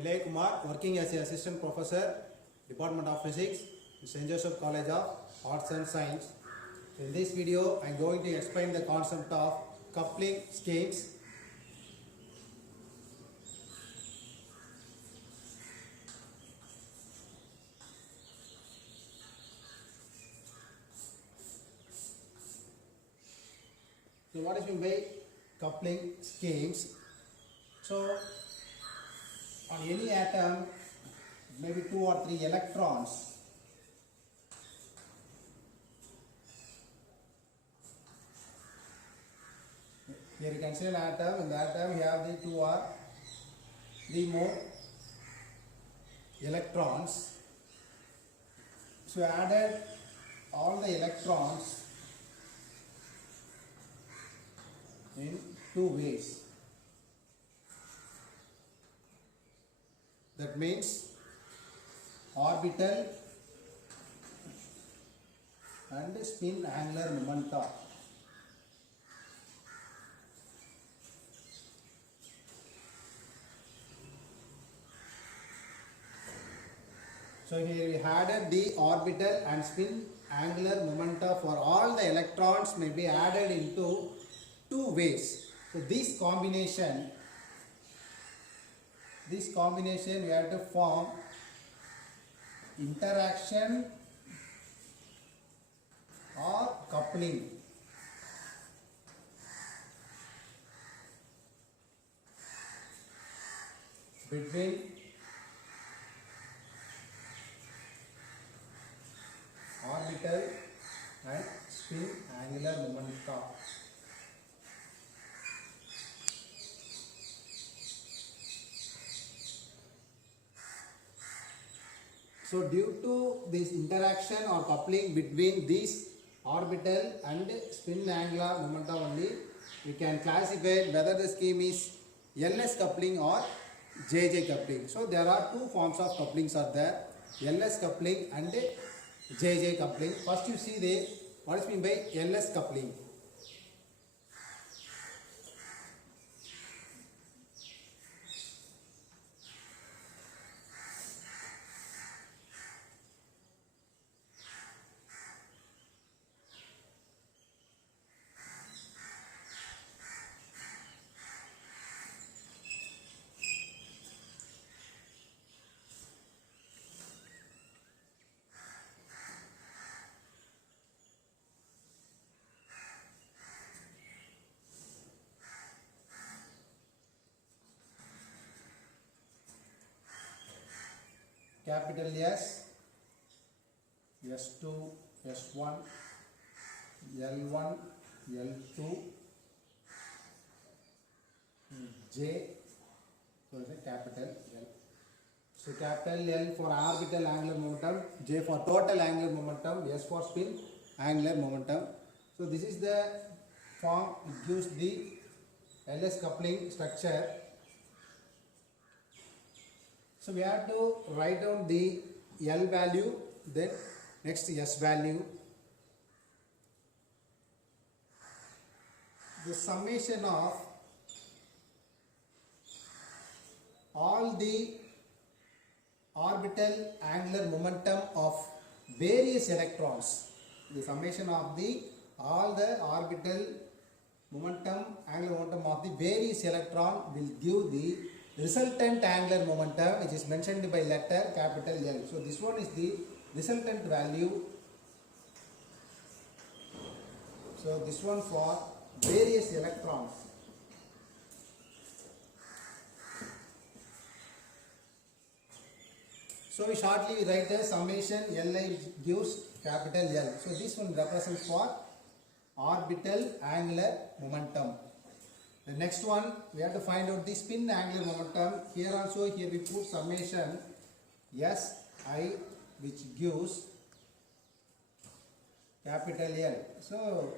Milay Kumar, working as an assistant professor, Department of Physics, St. Joseph College of Arts and Science. In this video, I am going to explain the concept of coupling schemes. So what is meant by coupling schemes? So on any atom, maybe 2 or 3 electrons here you can see an atom. In the atom you have the 2 or 3 more electrons. So added all the electrons in 2 ways. That means orbital and spin angular momenta. So here we added the orbital and spin angular momenta for all the electrons may be added into 2 ways. So this combination we have to form interaction or coupling. Between orbital and spin angular momenta. So due to this interaction or coupling between these orbital and spin angular momenta only, we can classify whether the scheme is LS coupling or JJ coupling. So there are 2 forms of couplings are there, LS coupling and JJ coupling. First you see the what is meant by LS coupling. Capital S, S2, S1, L1, L2, J, so it's a capital L. So capital L for orbital angular momentum, J for total angular momentum, S for spin angular momentum. So this is the form it gives the LS coupling structure. So we have to write down the L value, then next S value. The summation of all the orbital angular momentum of various electrons. The summation of all the orbital momentum, angular momentum of the various electron will give the resultant angular momentum, which is mentioned by letter capital L. So this one is the resultant value. So this one for various electrons. So we shortly write the summation Li gives capital L. So this one represents for orbital angular momentum. The next one we have to find out the spin angular momentum. Here also we put summation Si, which gives capital L. So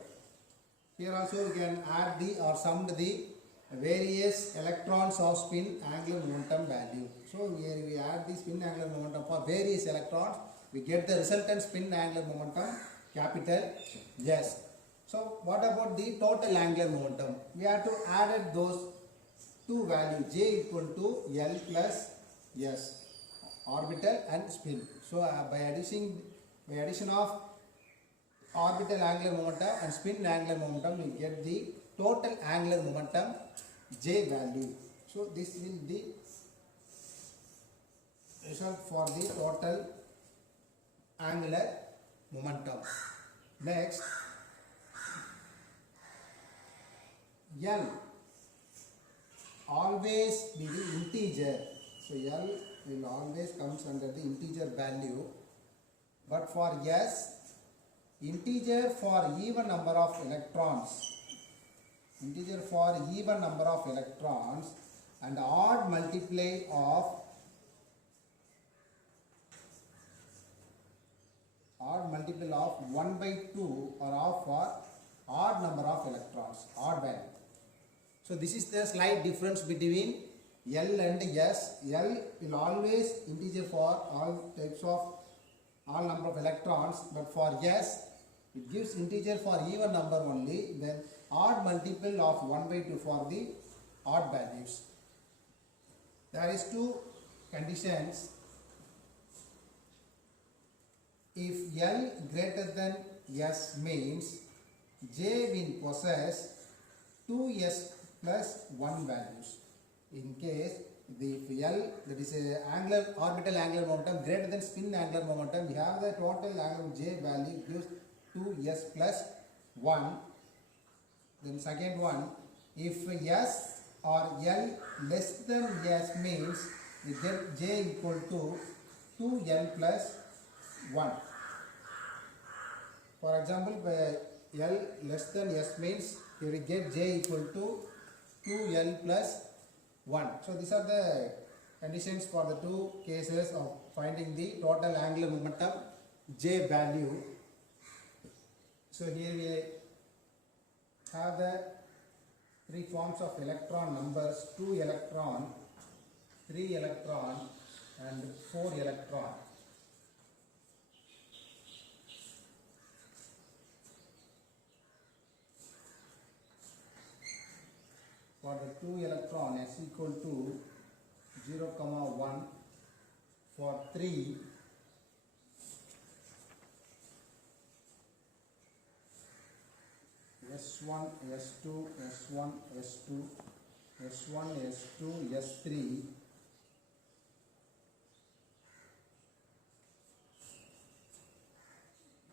here also we can add the or sum the various electrons of spin angular momentum value. So here we add the spin angular momentum for various electrons. We get the resultant spin angular momentum capital S. So what about the total angular momentum? We have to add those two values, J equal to L plus Yes, orbital and spin. So by addition of orbital angular momentum and spin angular momentum, we get the total angular momentum J value. So this will be result for the total angular momentum. Next, L always be the integer. So L will always comes under the integer value, but for S, integer for even number of electrons, integer for even number of electrons, and odd multiply of 1 by 2 or of for odd number of electrons, odd value. So this is the slight difference between L and S. L will always integer for all types of all number of electrons, but for S it gives integer for even number only, then odd multiple of 1 by 2 for the odd values. There is two conditions. If L greater than S means J will possess 2S plus 1 values. In case if L, that is a orbital angular momentum greater than spin angular momentum, we have the total angular J value gives 2S plus 1. Then second one, if S or L less than S means we get J equal to 2L plus 1. For example, L less than S means here we get J equal to 2L plus 1. So these are the conditions for the two cases of finding the total angular momentum J value. So here we have the three forms of electron numbers: 2 electron, 3 electron and 4 electron. For the 2 electron, S equal to 0, 1. For 3, S1, S2, S1, S2, S1, S2, S3,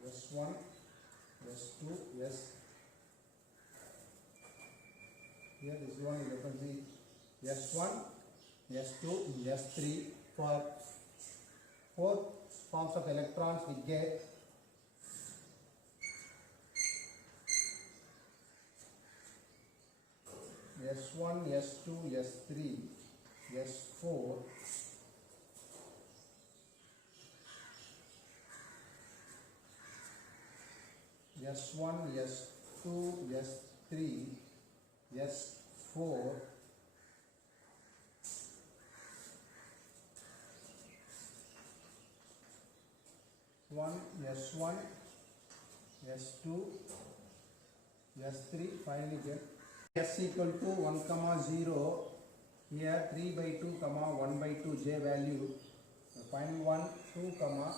S1, S2, S. Here this one is representing S1, S2, S3. For 4 forms of electrons we get S1, S2, S3, S4, S1, S2, S3, S4, S1, S2, S3, finally get S equal to 1, 0, here 3 by 2, 1 by 2 J value, find 1, 2, 1,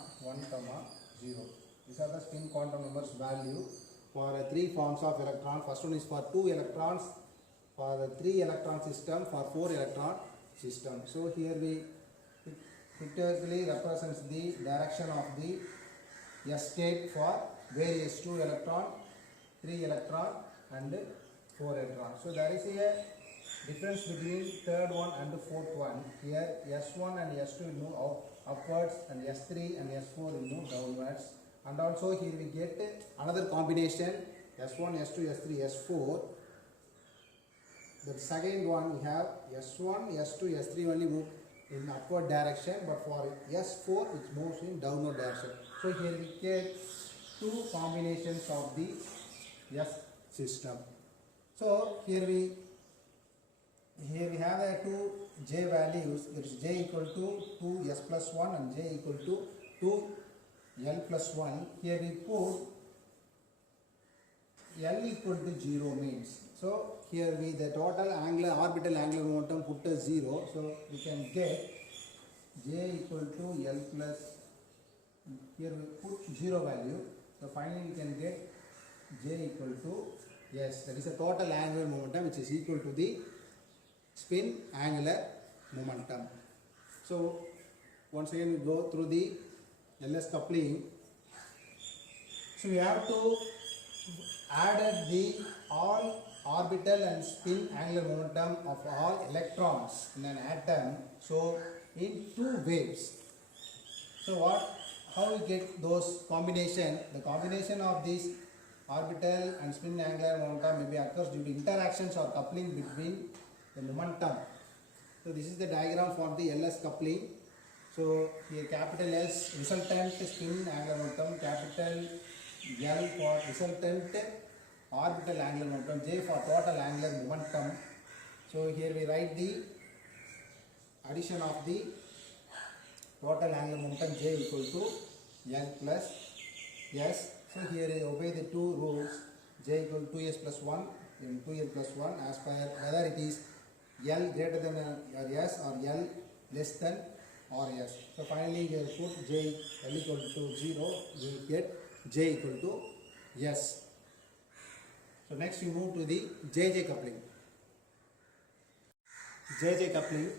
0. These are the spin quantum numbers value for 3 forms of electron. First one is for 2 electrons, for the 3 electron system, for 4 electron system. So here we pictorially represents the direction of the S state for various 2 electron, 3 electron and 4 electron. So there is a difference between third one and the fourth one. Here S1 and S2 will move upwards and S3 and S4 will move downwards. And also here we get another combination S1, S2, S3, S4. The second one we have S1, S2, S3 only move in upward direction, but for S4 it moves in downward direction. So here we get 2 combinations of the S system. So here we have the 2 J values. There is J equal to 2S plus 1 and J equal to 2L plus 1. Here we put L equal to 0 means. So here we the total orbital angular momentum put as 0. So we can get J equal to L plus, here we put 0 value, so finally we can get J equal to, yes, that is the total angular momentum which is equal to the spin angular momentum. So once again we go through the LS coupling. So we have to add the all orbital and spin angular momentum of all electrons in an atom, so in two waves. So how we get those combination? The combination of these orbital and spin angular momentum maybe occurs due to interactions or coupling between the momentum. So this is the diagram for the LS coupling. So here capital S resultant spin angular momentum, capital L for resultant orbital angular momentum, J for total angular momentum. So here we write the addition of the total angular momentum J equal to L plus S. So here we obey the two rules, J equal to 2s plus 1 and 2l plus 1 as per whether it is L greater than or S or L less than or S. So finally we will put J L equal to 0, we will get J equal to S. So next we move to the JJ coupling. JJ coupling.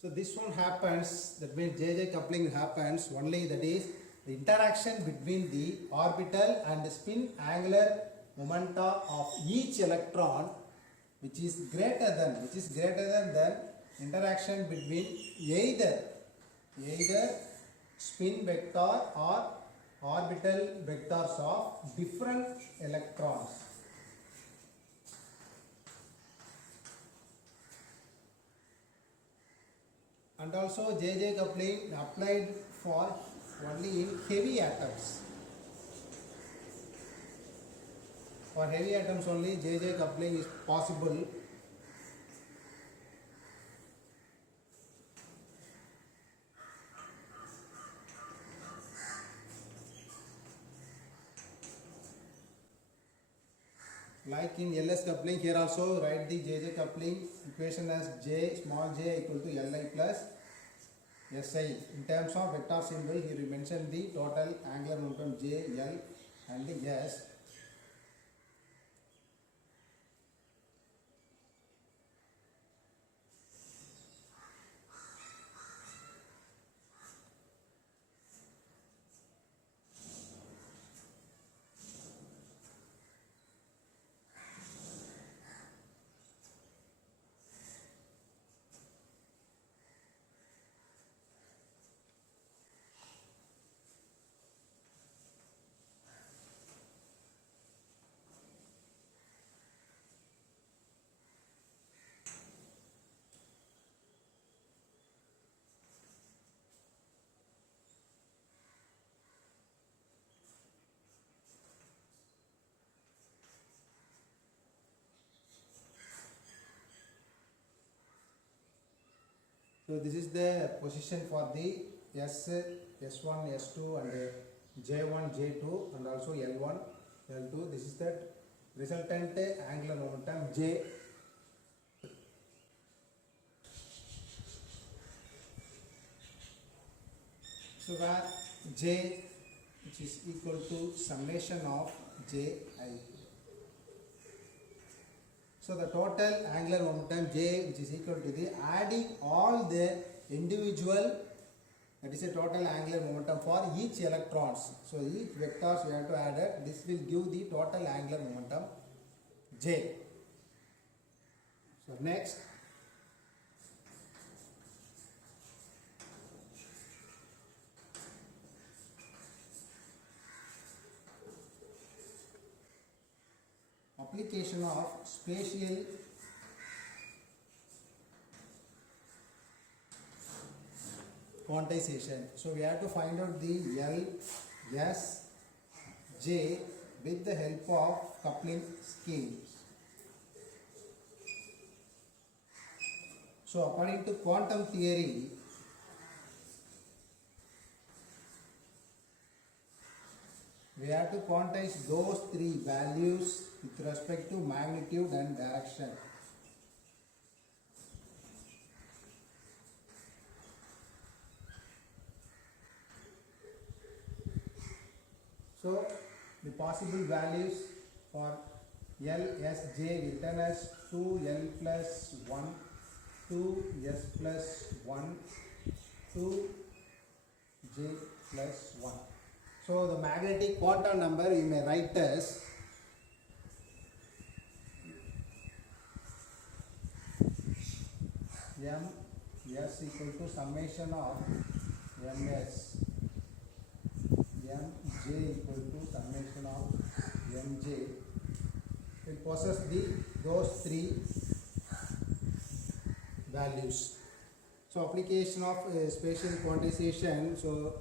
So this one happens, that means JJ coupling happens only, that is the interaction between the orbital and the spin angular momenta of each electron which is greater than interaction between either spin vector or orbital vectors of different electrons. And also JJ coupling applied for only in heavy atoms. For heavy atoms only JJ coupling is possible. Like in LS coupling, here also write the JJ coupling equation as J small j equal to Li plus Si. In terms of vector symbol, here we mention the total angular momentum J, L and S. So this is the position for the S1, S2 and J1, J2 and also L1, L2. This is the resultant angular momentum J. So where J, which is equal to summation of Ji. So the total angular momentum J, which is equal to the adding all the individual, that is a total angular momentum for each electrons. So each vectors we have to add it. This will give the total angular momentum J. So next, application of spatial quantization. So we have to find out the L, S, J with the help of coupling schemes. So according to quantum theory, we have to quantize those three values with respect to magnitude and direction. So the possible values for L, S, J written as 2L plus 1, 2S plus 1, 2J plus 1. So the magnetic quantum number you may write as M S equal to summation of MS, M J equal to summation of MJ. It possess those three values. So application of spatial quantization. So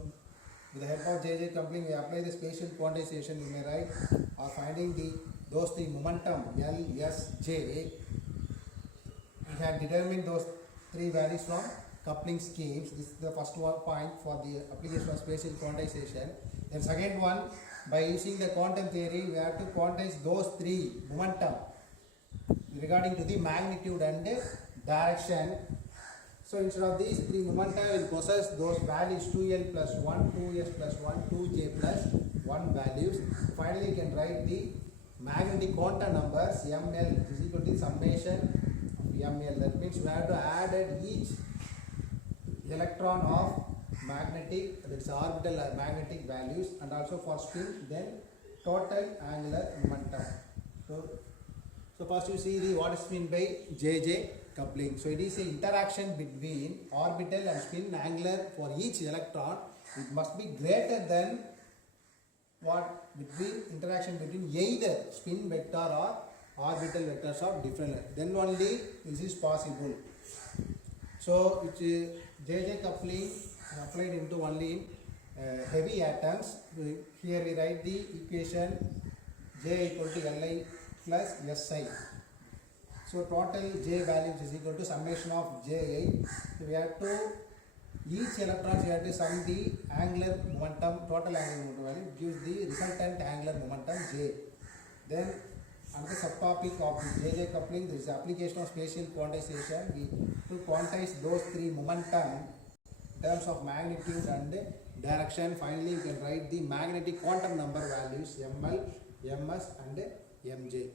with the help of JJ coupling, we apply the spatial quantization. You may write or finding those three momentum L, S, J. We have determined those three values from coupling schemes. This is the first one point for the application of spatial quantization. Then second one, by using the quantum theory, we have to quantize those three momentum regarding to the magnitude and direction. So instead of these three momenta, we will possess those values 2L plus 1, 2S plus 1, 2J plus 1 values. Finally, you can write the magnetic quantum numbers ML is equal to summation of ML. That means we have to add at each electron of magnetic, that is orbital magnetic values, and also for spin, then total angular momentum. So first you see what is meant by JJ coupling. So it is an interaction between orbital and spin angular for each electron. It must be greater than what between interaction between either spin vector or orbital vectors of different length. Then only this is possible. So which JJ coupling applied into only heavy atoms. Here we write the equation J equal to Li plus Si. So total J values is equal to summation of Ji. So we have to each electrons we have to sum the angular momentum, total angular momentum value, gives the resultant angular momentum J. Then another subtopic of the JJ coupling, there is application of spatial quantization. We to quantize those three momentum in terms of magnitude and direction. Finally, you can write the magnetic quantum number values ML, MS and MJ.